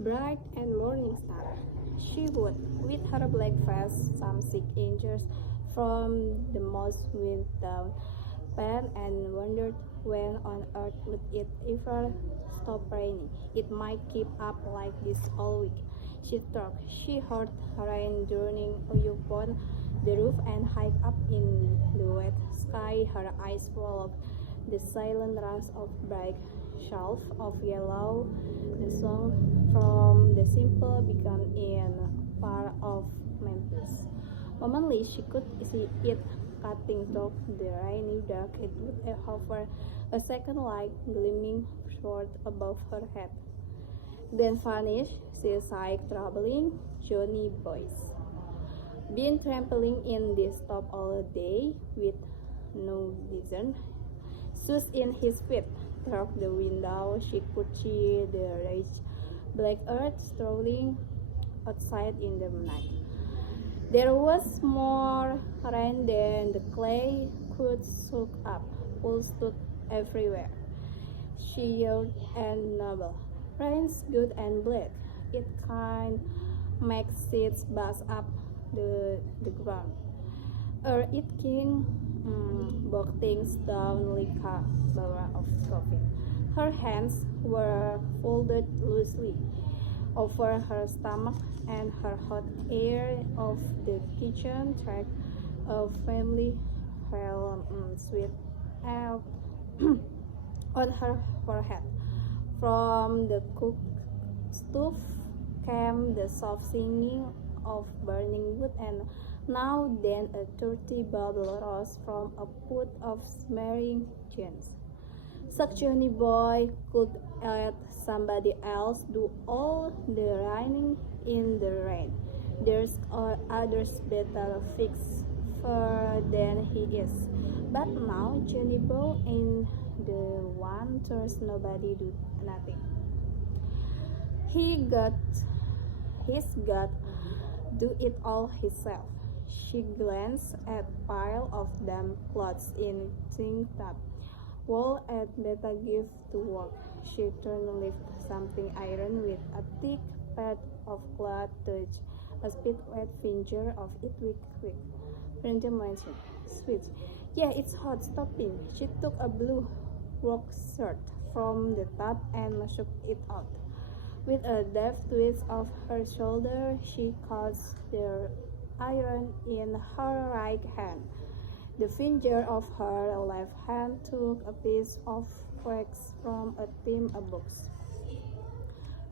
bright and morning star. She would, with her black face some 6 inches from the most wind-down pan, and wondered when on earth would it ever stop raining. It might keep up like this all week. She thought she heard rain droning upon the roof and high up in the wet sky. Her eyes followed the silent rush of bright shelf of yellow, the song from the simple began in part of Memphis. Momently she could see it cutting through the rainy dark. It would hover a second like gleaming sword above her head. Then vanish, she sighed, troubling Johnny boys. Been trampling in this top all day with no reason. Shoes in his feet. Through the window, she could see the rich black earth strolling outside in the night. There was more rain than the clay could soak up. Pools stood everywhere, sheer and noble. Rain's good and black. It kind makes seeds buzz up the ground. It king broke things down like a barrel of coffee. Her hands were folded loosely over her stomach, and her hot air of the kitchen track of family fell sweet out on her forehead. From the cook stove came the soft singing of burning wood, and now then a dirty bubble rose from a pot of smearing jeans. Such Johnny boy could let somebody else do all the running in the rain. There's others better fixed for than he is. But now Johnny boy ain't the one, there's nobody do nothing. He's got do it all himself. She glanced at pile of damp clothes in sink tub. While at better give to work. She turned to lift something iron with a thick pad of cloth, touch a spit wet finger of it quick. Brenda mentioned, switch. Yeah, it's hot, stopping. She took a blue work shirt from the tub and shook it out. With a deft twist of her shoulder, she caught the iron in her right hand. The finger of her left hand took a piece of wax from a tin of books.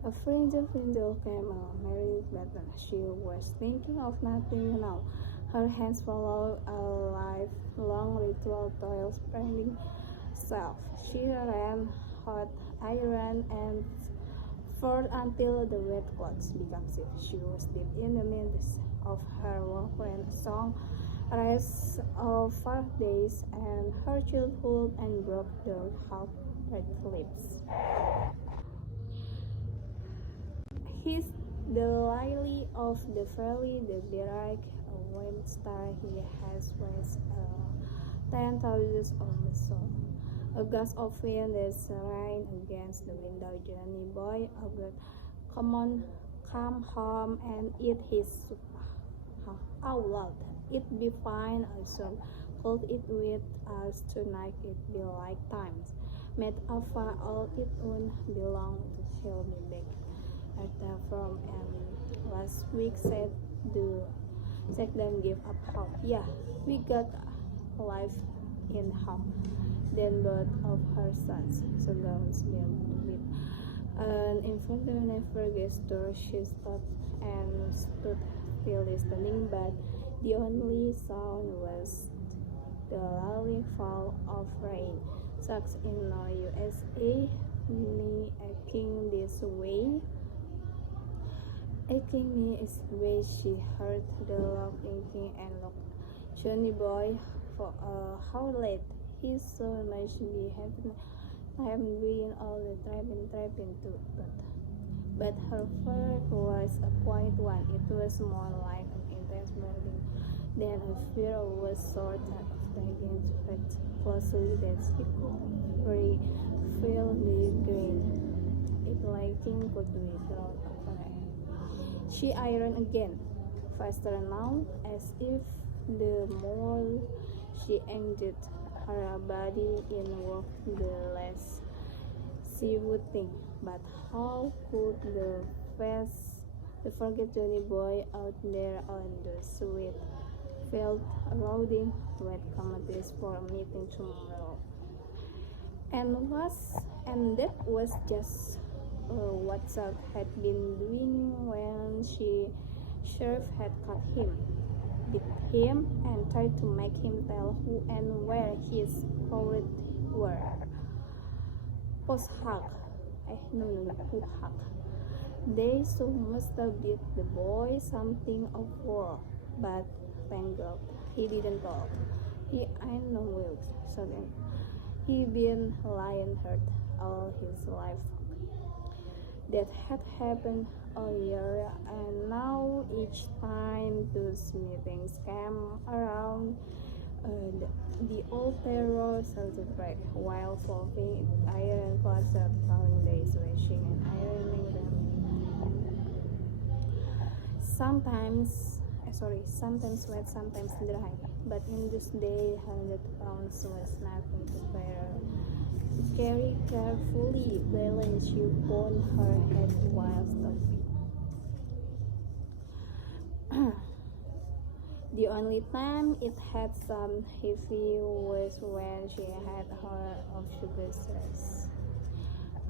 A friendly came a merry button. She was thinking of nothing now. Her hands followed a lifelong ritual toil spreading self. She ran hot iron and forth until the wet clothes became stiff. She was deep in the midst of her work when a song rest of 5 days and her childhood and broke the half-red lips. He's the lily of the valley, the bright wind star. He has raised 10,000 of the sun. A gust of wind is rain against the window. Johnny boy, come home and eat his soup out loud. It be fine, also. Could it with us tonight? It be like times. Made Alpha all it would belong to he'll be back. After from last week said them give up hope. Yeah, we got life in hope. Then both of her sons, so gowns with an involuntary gesture. She stopped and stood still listening, but the only sound was the lulling fall of rain. Sucks in no USA, me aching this way. Aching me is the way she heard the lock thinking and looked. Johnny boy, for how late? He's so much be having been all the trapping to but her flirt was a quiet one. It was more like an intense burning than a fear was sort of taking it closely that she could feel the grain. It like anything could be thrown away. She ironed again, faster now, as if the more she engaged her body in work, the less she would think. But how could the forget Johnny Boy out there on the sweet field loading wet commodities for a meeting tomorrow? And that was just what Sal had been doing when Sheriff had caught him, beat him, and tried to make him tell who and where his clothes were. Post-hack. No, post-hack. They so must have beat the boy something of war, but thank God he didn't talk. He ain't no milk, so then he been lion hurt all his life. That had happened all year, and now each time those meetings came around, the old terror started to break while folding iron clothes up, calling days, washing and ironing them. Sometimes wet, sometimes dry. But in this day, 100 pounds was nothing to bear. To carry carefully balanced upon her head while stopping. The only time it had some heavy was when she had her of sugar stress.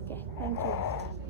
Okay, thank you.